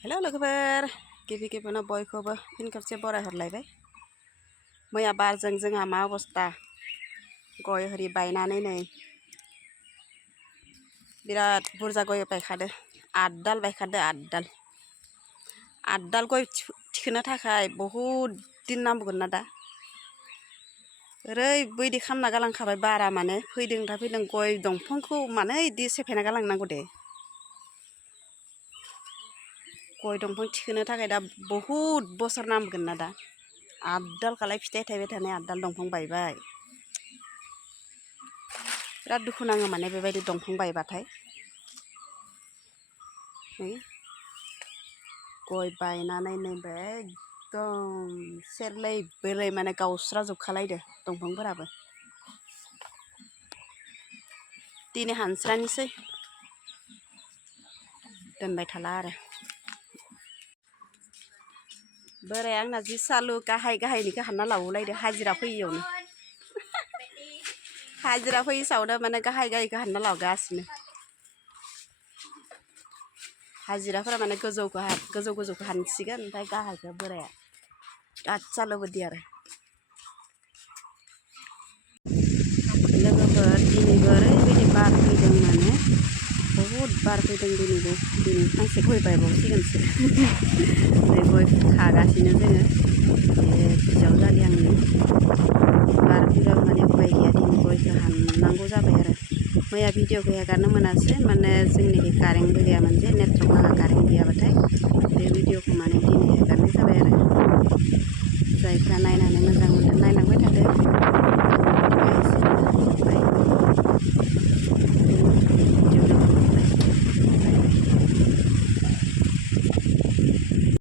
हेल' लोगोफोर गिबि गिबियावनो बयखौबो फिन खेबसे बरायहरलायबाय। मैया बारजों जोंहा मा अबस्था गय हरि बायनानै नै बिराद बुरजा गय बायखादो। 8 दाल बायखादो 8 दाल। 8 दाल गय थिखोनो थाखाय बहुद दिन नांबोगोन ना दा। ओरैबायदि खामना गालांखाबाय बारा माने फैदों दा फैदों गय दंफांखौ मानो इदि सेफायना गालांनांगौ दे। गय दंफां थिखोनो थाखाय दा बहुद बोसोर नांबोगोन ना दा। 8 दालखालाय फिथाइ थायबाय थानाय 8 दाल दंफां बायबाय। बिराद दुखु नाङो माने बेबायदि दंफां बायबाथाय। गय बायनानै नैबे एकदम सेरलै बेरलै माने गावस्राजोबखालायदो दंफांफोराबो। दिनै हानस्रानोसै दोनबाय थाला आरो। बोराय आंना जि सालु गाहाय गाहायनिखौ हानना लाबोलायदो हाजिरा फैयियावनो। हाजिरा फैसावनो माने गाहाय गाहायखौ हानना लाबोगासिनो। हाजिराफोरा माने गोजौखौ हानसिगोन ओमफ्राय गाहायखौ बोराया बिराद सालु बायदि आरो। लोगोफोर दिनैबो ओरैबायदि बार फैदों माने बहुद बार फैदों दिनै फांसे गय बायबावसिगोनसो। नै गय खागासिनो जोङो बिजावजालि आंनि बार फैबाबो माने उपाय गैया दिनै गयखौ हाननांगौ जाबाय आरो। मैया भिडिअखौ हेगारनो मोनासै माने जोंनिखै कारेन्टबो गैयामोन जे नेटवर्क नाङा कारेन्ट गैयाबाथाय बे भिडिअखौ माने दिनै हेगारनाय जाबाय आरो। जायफ्रा नायनो